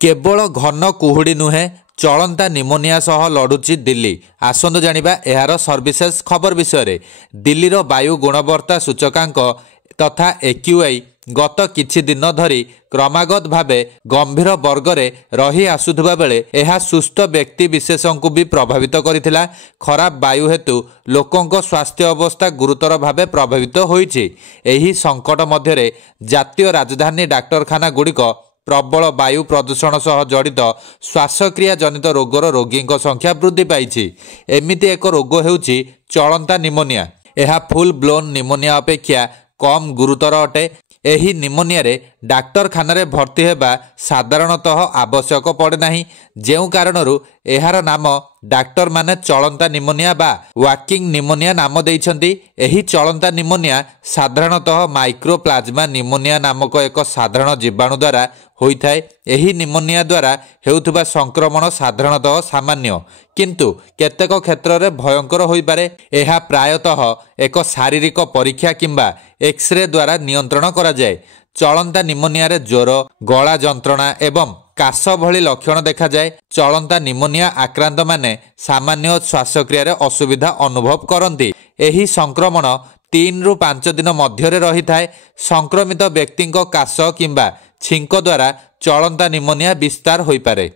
केवल घन कुहुड़ी नुहे चलंता निमोनिया सह लड़ुची दिल्ली। आसंतु जानिबा एहार सर्विसेस खबर विषय। दिल्लीर वायु गुणवत्ता सूचकांक तथा एक्यूआई गत किछि दिन धरी क्रमागत भावे गंभीर वर्गरे रही आसुथुबा बेले एहा सुस्थ व्यक्ति विशेषଙ୍କୁ भी प्रभावित करिथिला। खराब वायु हेतु लोकंक स्वास्थ्य अवस्था गुरुतर भावे प्रभावित होईछि। एही संकट मध्यरे जातीय राजधानी डाक्तरखाना गुड़िक प्रबल वायु प्रदूषण सह जड़ित श्वासक्रिया जनित रोगर रोगी संख्या वृद्धि पाई। एमिति एक रोग हेउछि चलंता निमोनिया। यह फुल ब्लोन निमोनिया अपेक्षा कम गुरुतर अटे। एही निमोनिया रे डाक्तरखाना रे भर्ती हेबा साधारणतः आवश्यक पड़े नाही, जेउ कारणरू एहार नाम डाक्टर माने चलंता निमोनिया बा वाकिंग निमोनिया नाम देइछंती। एही चलंता निमोनिया साधारणतः माइक्रोप्लाज्मा निमोनिया नामक एक साधारण जीवाणु द्वारा होइथाय। एही निमोनिया द्वारा हेउथुबा संक्रमण साधारणतः सामान्य, किंतु केतेक क्षेत्र रे भयंकर होई पारे। एहा प्रायतः एक शारीरिक परीक्षा किंबा एक्सरे द्वारा नियंत्रण करा जाय। चलंता निमोनिया रे ज्वर, गला जंत्रणा एवं काश भली लक्षण देखा जाए। चलंता निमोनिया आक्रांत माने सामान्य श्वासक्रिया रे असुविधा अनुभव करती। एही संक्रमण 3 ରୁ 5 दिन मध्य रही थाए। संक्रमित व्यक्ति काश किंबा छिंक द्वारा चलंता निमोनिया विस्तार होई पारे।